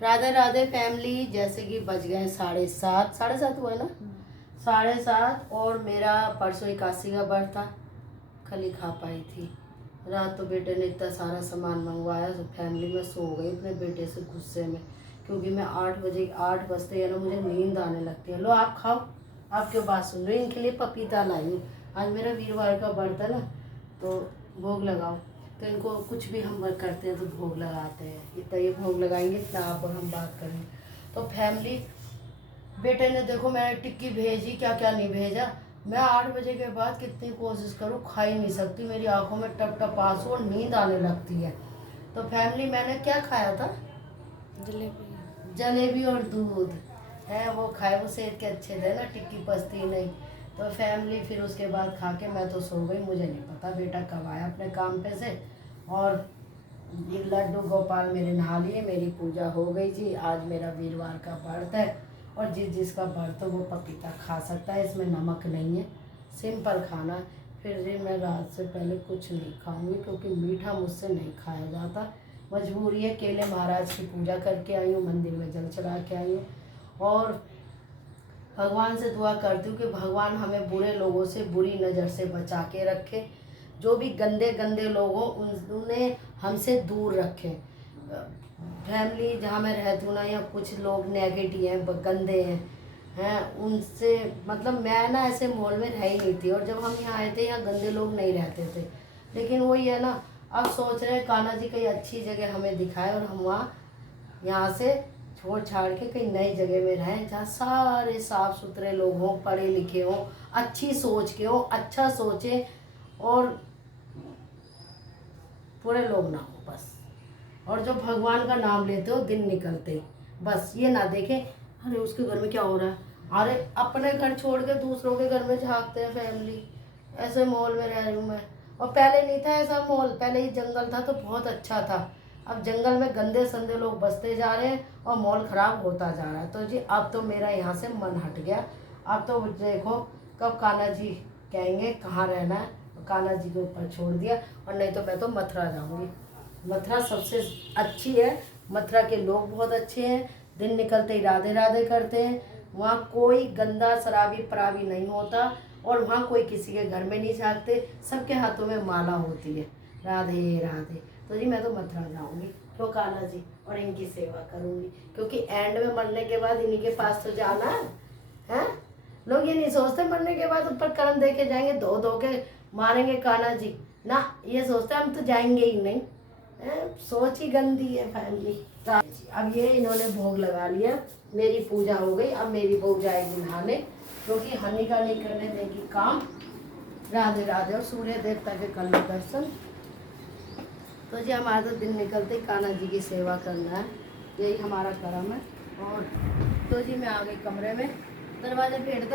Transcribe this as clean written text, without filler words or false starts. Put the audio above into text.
Radhe Radhe family. जैसे कि बज गए 7:30, 7:30 हुआ है ना, 7:30। और मेरा परसों 81 का बर्थ था, कल ही खा पाई थी। रात तो बेटे ने इतना सारा सामान मंगवाया तो फैमिली में सो गई अपने बेटे से गुस्से में, क्योंकि मैं 8 बजते है ना मुझे नींद आने लगती है। लो आप खाओ, आप क्यों बात सुन रहे हो। इनके लिए पपीता लाई हूँ, आज मेरा वीरवार का बर्थ है ना, तो भोग लगाओ। तो इनको कुछ भी हम करते हैं तो भोग लगाते हैं, इतना ये भोग लगाएंगे इतना आप और हम बात करेंगे। तो फैमिली, बेटे ने देखो मैंने टिक्की भेजी, क्या क्या नहीं भेजा। मैं 8 बजे के बाद कितनी कोशिश करूँ, खा ही नहीं सकती, मेरी आंखों में टप टप आंसू और नींद आने लगती है। तो फैमिली, मैंने क्या खाया था, जलेबी और दूध है, वो खाए, वो सेहत के अच्छे थे ना, टिक्की पचती नहीं। तो फैमिली फिर उसके बाद खा के मैं तो सो गई। मुझे नहीं पता बेटा कब आया अपने काम पे से। और ये लड्डू गोपाल मेरे नहा लिए, मेरी पूजा हो गई जी। आज मेरा वीरवार का व्रत है, और जिसका व्रत हो वो पपीता खा सकता है, इसमें नमक नहीं है, सिंपल खाना। फिर जी मैं रात से पहले कुछ नहीं खाऊंगी, क्योंकि मीठा मुझसे नहीं खाया जाता, मजबूरी है। केले महाराज की पूजा करके आई हूँ, मंदिर में जल चढ़ा के आई हूँ, और भगवान से दुआ करती हूँ कि भगवान हमें बुरे लोगों से, बुरी नज़र से बचा के रखे। जो भी गंदे गंदे लोग हों उन्हें हमसे दूर रखें। फैमिली, जहाँ मैं रहती हूँ ना, यहाँ कुछ लोग नेगेटिव हैं, गंदे हैं उनसे, मतलब मैं ना ऐसे माहौल में रह ही नहीं थी। और जब हम यहाँ आए थे, यहाँ गंदे लोग नहीं रहते थे, लेकिन वही है ना, अब सोच रहे हैं कान्हा जी कहीं अच्छी जगह हमें दिखाए और हम वहाँ यहाँ से छोड़ छाड़ के कहीं नई जगह में रहें, जहाँ सारे साफ सुथरे लोग हों, पढ़े लिखे हों, अच्छी सोच के हों, अच्छा सोचें, और पूरे लोग ना हो बस। और जो भगवान का नाम लेते हो दिन निकलते, बस ये ना देखें अरे उसके घर में क्या हो रहा है, अरे अपने घर छोड़ के दूसरों के घर में झाँकते हैं फैमिली। ऐसे माहौल में रह रही हूँ मैं। और पहले नहीं था ऐसा माहौल, पहले ही जंगल था तो बहुत अच्छा था। अब जंगल में गंदे संदे लोग बसते जा रहे हैं और माहौल ख़राब होता जा रहा है। तो जी अब तो मेरा यहाँ से मन हट गया। अब तो देखो कब कान्हा जी कहेंगे कहाँ रहना है, कान्हा जी के ऊपर छोड़ दिया। और नहीं तो मैं तो मथुरा जाऊँगी। मथुरा सबसे अच्छी है, मथुरा के लोग बहुत अच्छे हैं, दिन निकलते ही राधे राधे करते हैं। वहाँ कोई गंदा शराबी पराबी नहीं होता, और वहाँ कोई किसी के घर में नहीं झाँकते, सबके हाथों में माला होती है। राधे राधे। तो जी मैं तो मथुरा जाऊँगी, तो कान्हा जी और इनकी सेवा करूँगी, क्योंकि एंड में मरने के बाद इन्हीं के पास तो जाना है। लोग ये नहीं सोचते मरने के बाद ऊपर कर्म देके जाएंगे, धो धो के मारेंगे कान्हा जी ना, ये सोचते हम तो जाएंगे ही नहीं। सोच ही गंदी है फैमिली। अब ये इन्होंने भोग लगा लिया, मेरी पूजा हो गई। अब मेरी बहू जाएगी नहाने, क्योंकि हनी का नहीं करने देगी काम। राधे राधे। और सूर्य देवता के कल दर्शन। तो जी हमारा तो दिन निकलते ही कान्हा जी की सेवा करना है, यही हमारा कर्म है। और तो जी मैं आ गई कमरे में, दरवाजे फेंट